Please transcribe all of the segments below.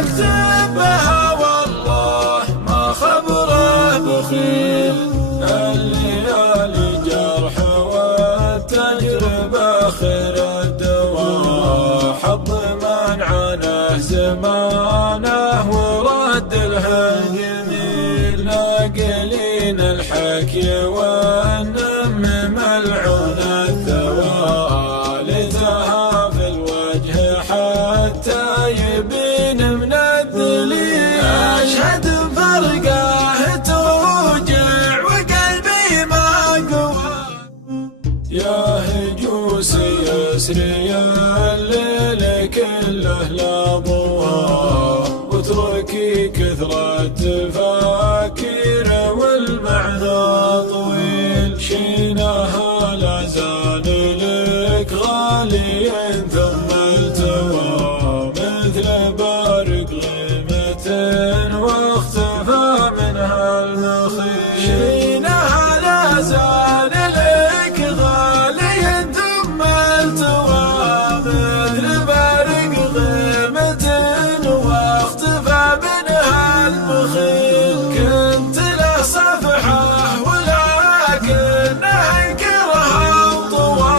يكتبها والله ما خبره بخيل. الليالي جرح والتجربة خير الدواء، حظ من عانه زمانه ورد له جميل. ناقلين الحكي والنم ملعون الثوى، لتها في الوجه حتى يبين من الذليل. أشهد فرقه توجع وقلبي ما قوى، يا هجوس يسري الليل كله لا ضوى، واتركي كثرة تفاكير والمعنى طويل. شينها لا زال لك غالي ثم التوى، مثل بارق غيمة واختفى منها المخيل. شينها لا زال لك غالي ثم التوى، مثل بارق غيمة واختفى منها المخيل. كنت له صفحة ولكنه انكرها وطوى،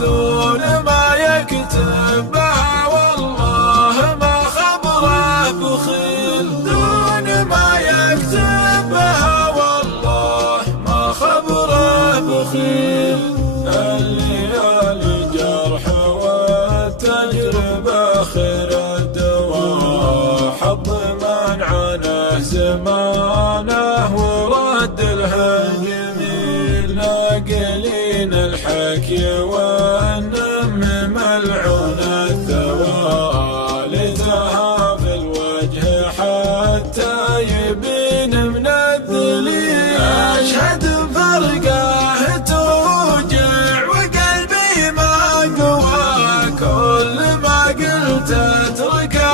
دون ما يكتبها والله ما خبره بخيل. دون ما يكتبها والله ما خبره بخيل. الليالي جرح والتجربة خير الدواء، حظ من عانه زمانه ورد له جميل. ناقلين الحكي والنم ملعون الثوى، لتها في الوجه حتى يبين من الذليل. أشهد فرقه توجع وقلبي ما قوى، كل ما قلت اتركه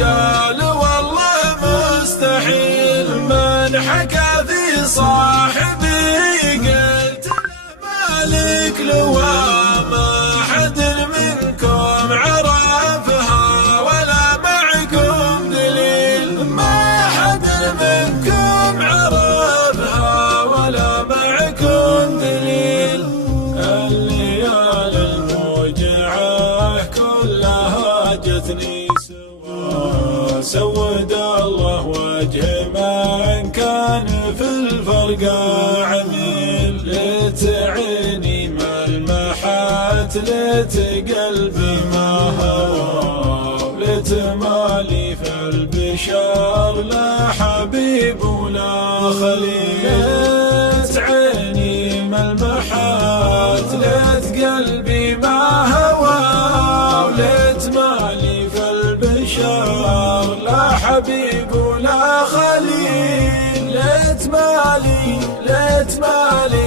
قال والله مستحيل. من حكى في صاحبي قلت له مالك لوى، ما حد منكم عرفها ولا معكم دليل. ما حد منكم عرفها ولا معكم دليل. الليالي الموجعة كلها جتني سوا، سود الله وجه من كان في الفرقة عميل. لتعيني ملمحات لت قلبي ما هوى، لتمالي في البشر لا حبيب ولا خليل. تعيني ملمحات لت قلبي ما هوى، ولتمالي في البشر لا حبيب ولا خليل. لتمالي